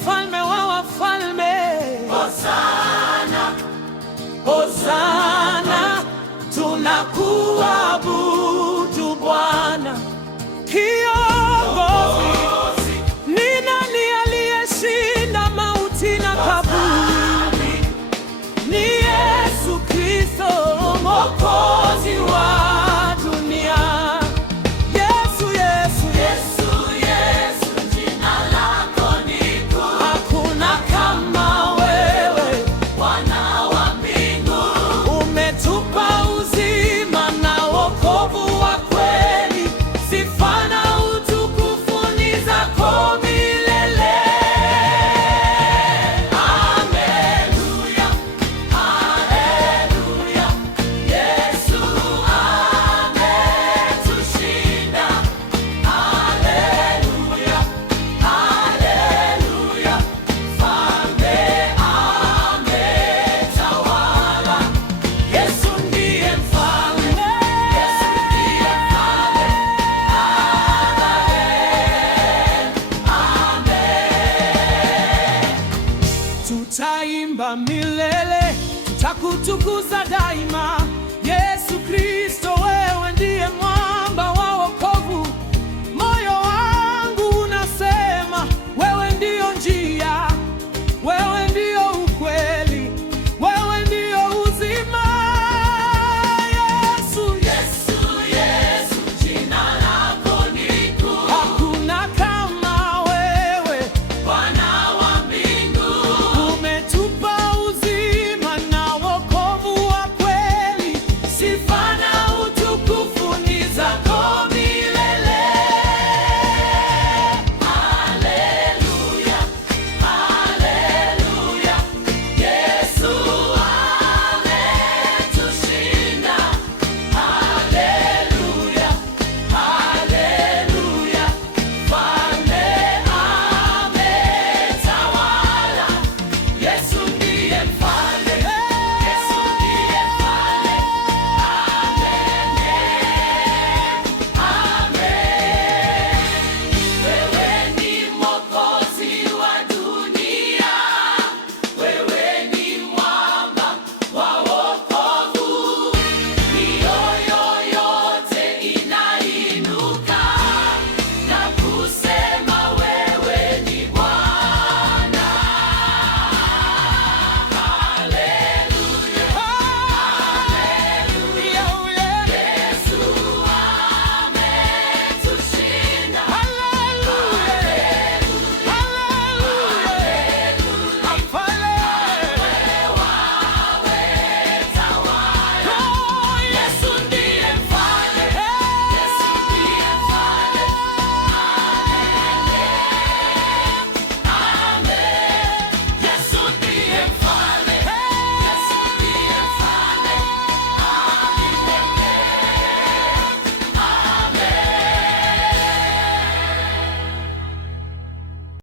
mfalme wa wafalme. Hosana, Hosana, tunakuabudu Bwana. Kiongozi, ni nani aliyeshinda mauti na kaburi? Ni Yesu Kristo, Mwokozi wa dunia. Yesu, Yesu, Yesu, Yesu, jina lako ni kuu. hakuna kama wewe. Bwana wa mbingu, Umetupa uzima na wokovu wa kweli. Sifa na utukufu ni zako milele. haleluya, haleluya. Yesu ametushinda. Haleluya, haleluya. Mfalme ametawala. Yesu ndiye mfalme, Yesu ndiye mfalme. Tutaimba milele, tutakutukuza daima. Yesu Kristo